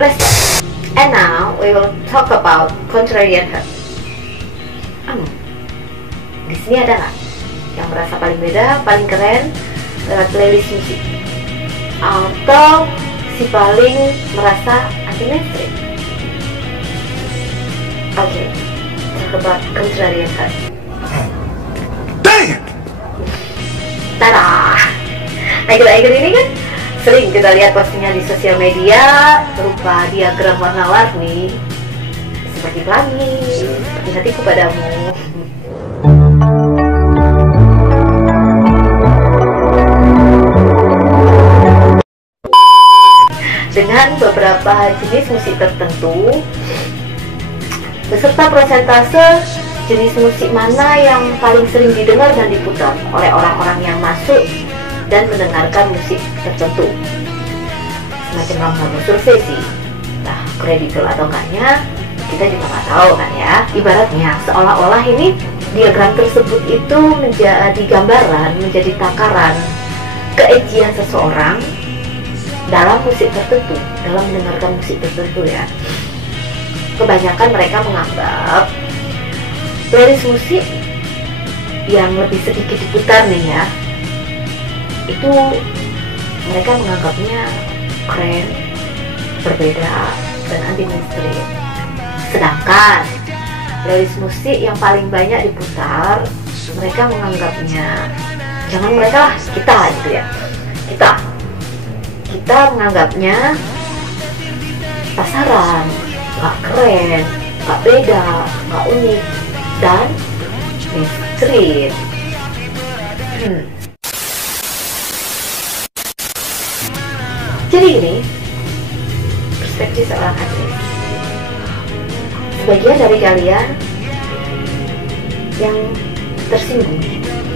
Let's start. And now we will talk about contrarian heart. Di sini ada nggak yang merasa paling beda, paling keren lewat playlist musik? Atau si paling merasa anti mainstream? Oke, talk about contrarian heart. Dang! Tada! Icon-icon ini kan sering kita lihat postingan di sosial media berupa diagram warna-warni seperti pelangi, seperti hatiku padamu. Dengan beberapa jenis musik tertentu beserta persentase jenis musik mana yang paling sering didengar dan diputar oleh orang-orang yang masuk dan mendengarkan musik tertentu. Semakin lama bersurvei sih, entah kredibel atau enggaknya, kita juga nggak tahu kan ya. Ibaratnya seolah-olah ini diagram tersebut itu menjadi gambaran, menjadi takaran keejian seseorang dalam musik tertentu, dalam mendengarkan musik tertentu ya. Kebanyakan mereka menganggap playlist musik yang lebih sedikit diputar nih ya, itu mereka menganggapnya keren, berbeda, dan anti mainstream. Sedangkan playlist musik yang paling banyak diputar, mereka menganggapnya, jangan mereka lah, kita gitu ya, kita menganggapnya pasaran, gak keren, gak beda, gak unik, dan mainstream. Jadi ini perspektif seorang artis. Sebagian dari kalian yang tersinggung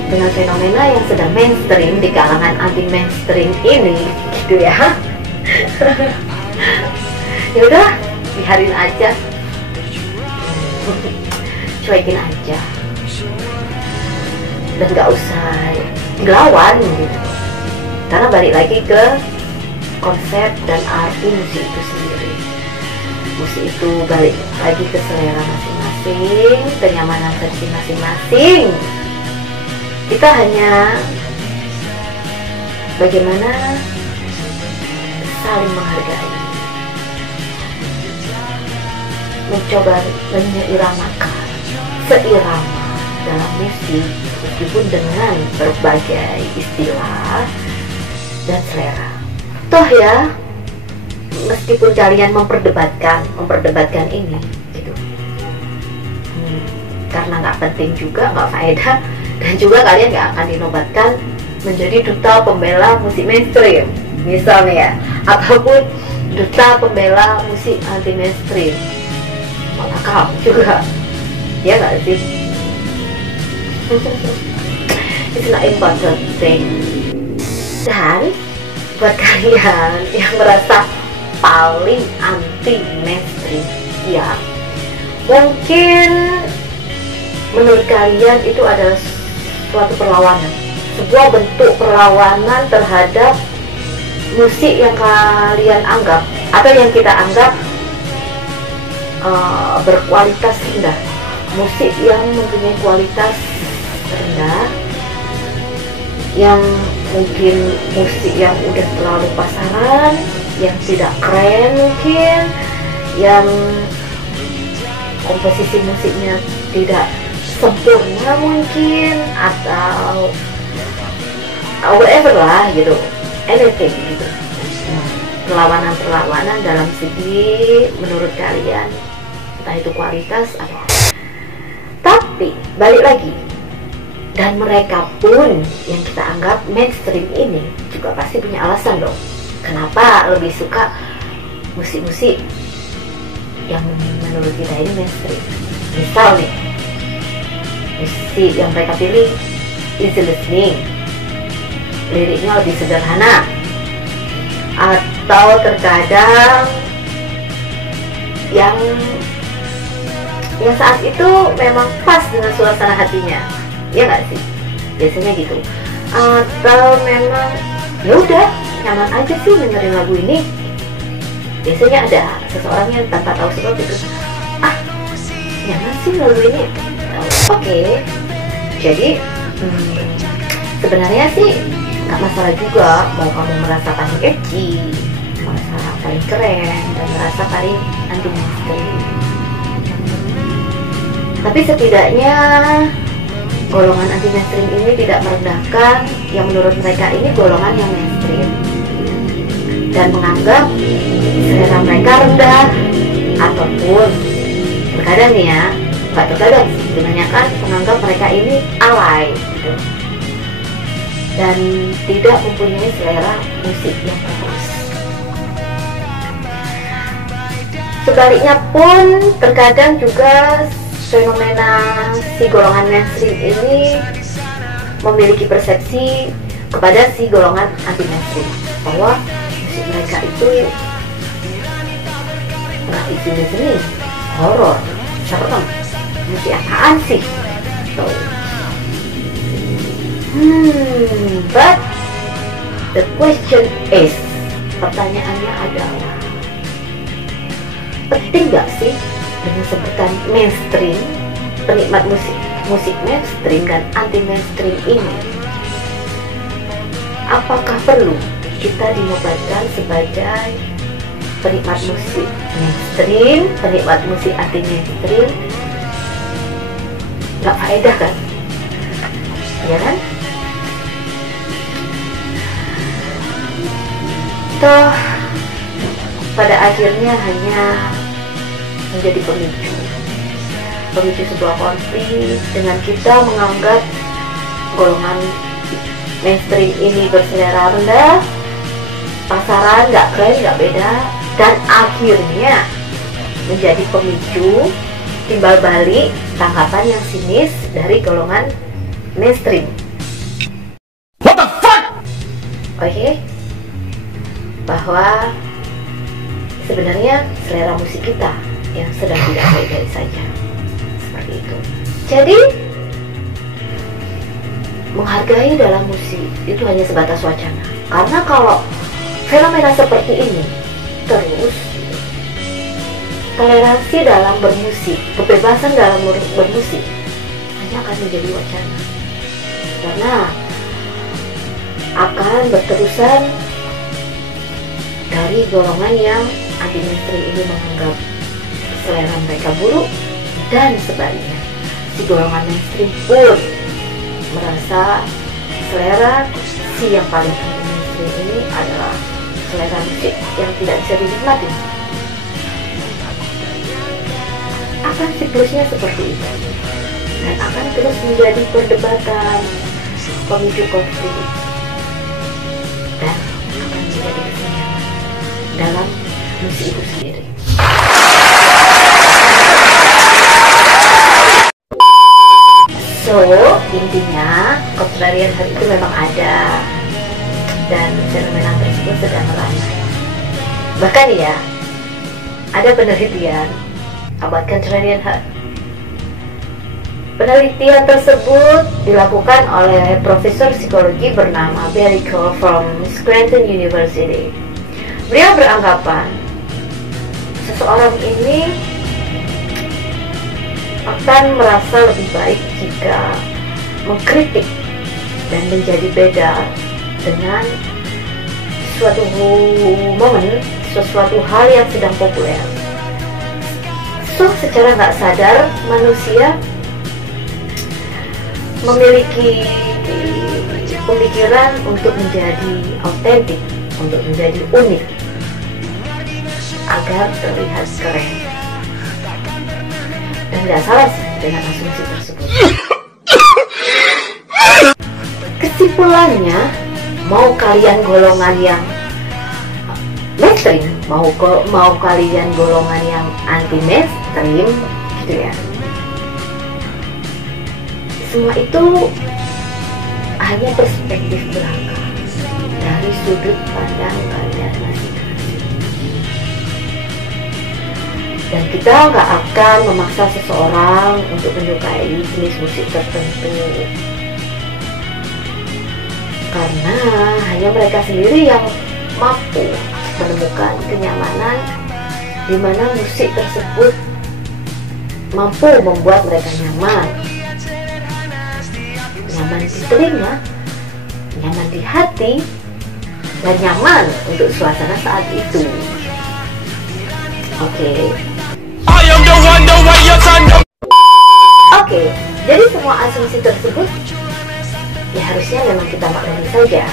dengan fenomena yang sedang mainstream di kalangan anti mainstream ini, gitu ya. Ya udah, biarin aja, cuekin aja, dan gak usah ngelawan gitu. Karena balik lagi ke konsep dan arti musik itu sendiri. Musik itu balik lagi ke selera masing-masing, kenyamanan versi masing-masing. Kita hanya bagaimana saling menghargai, mencoba menyeiramakan, seirama dalam musik, meskipun dengan berbagai istilah dan selera. Toh ya, meskipun kalian memperdebatkan ini gitu, karena nggak penting juga, nggak faedah, dan juga kalian nggak akan dinobatkan menjadi duta pembela musik mainstream misalnya ya, ataupun duta pembela musik anti mainstream. Malah kamu juga, ya nggak sih? It's not important thing. Dan buat kalian yang merasa paling anti mainstream, ya mungkin menurut kalian itu adalah suatu perlawanan, sebuah bentuk perlawanan terhadap musik yang kalian anggap atau yang kita anggap berkualitas rendah, musik yang mempunyai kualitas rendah, yang mungkin musik yang udah terlalu pasaran, yang tidak keren mungkin, yang komposisi musiknya tidak sempurna mungkin, atau whatever lah gitu, anything gitu. Perlawanan dalam segi menurut kalian, entah itu kualitas atau apa. Tapi balik lagi, dan mereka pun yang kita anggap mainstream ini juga pasti punya alasan dong, kenapa lebih suka musik-musik yang menurut kita ini mainstream. Misal nih, musik yang mereka pilih easy listening, liriknya lebih sederhana, atau terkadang yang saat itu memang pas dengan suasana hatinya, ya nggak sih? Biasanya gitu. Atau memang ya udah nyaman aja sih dengerin lagu ini, biasanya ada seseorang yang tanpa tahu sebab itu, nyaman sih lagu ini. Oke. Jadi sebenarnya sih nggak masalah juga mau kamu merasa paling edgy, merasa paling keren, dan merasa paling anti mainstream. Tapi setidaknya golongan anti mainstream ini tidak merendahkan yang menurut mereka ini golongan yang mainstream, dan menganggap selera mereka rendah, ataupun terkadang nih ya, nggak terkadang sih, sebenarnya kan menganggap mereka ini alay gitu, dan tidak mempunyai selera musik yang bagus. Sebaliknya pun terkadang juga fenomena si golongan mainstream ini memiliki persepsi kepada si golongan anti mainstream bahwa musik mereka itu nggak isinya seni, horor, serem, musik apaan sih? So, but the question is, pertanyaannya adalah, penting gak sih dengan sebutan mainstream, penikmat musik mainstream dan anti mainstream ini? Apakah perlu kita dinobatkan sebagai penikmat musik mainstream, penikmat musik anti mainstream? Gak faedah kan? Ya kan? Toh pada akhirnya hanya menjadi pemicu sebuah konflik dengan kita menganggap golongan mainstream ini berselera rendah, pasaran nggak keren, nggak beda, dan akhirnya menjadi pemicu timbal balik tanggapan yang sinis dari golongan mainstream. What the fuck? Oke, bahwa sebenarnya selera musik kita yang sedang tidak baik-baik saja, seperti itu. Jadi menghargai dalam musik itu hanya sebatas wacana, karena kalau fenomena seperti ini terus, toleransi dalam bermusik, kebebasan dalam bermusik hanya akan menjadi wacana, karena akan berterusan dari golongan yang anti mainstream ini menganggap selera mereka buruk, dan sebaliknya si golongan mainstream pun merasa selera si yang paling anti mainstream ini adalah selera musik yang tidak bisa dinikmati. Akan siklusnya seperti itu, dan akan terus menjadi perdebatan, pemicu konflik, dan akan menjadi kesenjangan dalam musik itu sendiri. So, intinya kontrarian hal itu memang ada, dan fenomena tersebut sedang ramai. Bahkan ya, ada penelitian about contrarian heart. Penelitian tersebut dilakukan oleh profesor psikologi bernama Barry Cole from Scranton University. Beliau beranggapan seseorang ini akan merasa lebih baik jika mengkritik dan menjadi beda dengan suatu momen, sesuatu hal yang sedang populer. So, secara nggak sadar manusia memiliki pemikiran untuk menjadi autentik, untuk menjadi unik, agar terlihat keren. Dan nggak salah sih dengan asumsi tersebut. Kesimpulannya, mau kalian golongan yang mainstream, mau kalian golongan yang anti mainstream, gitu ya, semua itu hanya perspektif belaka dari sudut pandang kalian masing-masing. Dan kita nggak akan memaksa seseorang untuk menyukai jenis musik tertentu, karena hanya mereka sendiri yang mampu menemukan kenyamanan di mana musik tersebut mampu membuat mereka nyaman. Nyaman di telinga, nyaman di hati, dan nyaman untuk suasana saat itu. Oke, jadi semua asumsi tersebut ya harusnya memang kita maklumi saja.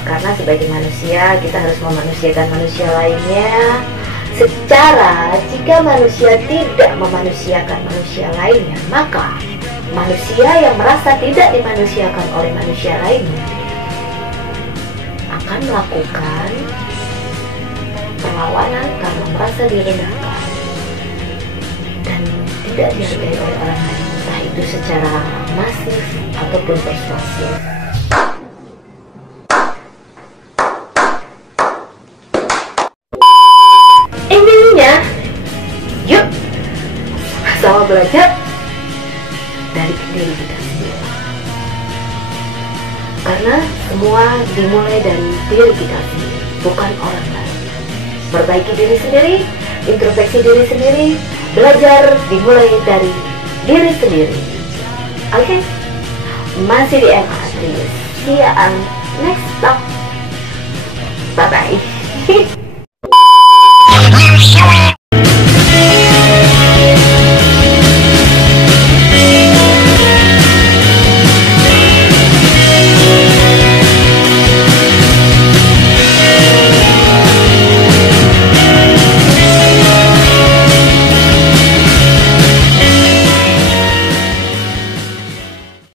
Karena sebagai manusia, kita harus memanusiakan manusia lainnya. Secara jika manusia tidak memanusiakan manusia lainnya, maka manusia yang merasa tidak dimanusiakan oleh manusia lainnya akan melakukan perlawanan karena merasa direndahkan dan tidak dihargai oleh orang lain, entah itu secara masif ataupun persuasif. Intinya, yuk sama belajar dari diri kita sendiri. Karena semua dimulai dari diri kita sendiri, bukan orang lain. Perbaiki diri sendiri, introspeksi diri sendiri, belajar dimulai dari diri sendiri. Oke? Masih di MA Tris. See you on next talk. Bye bye.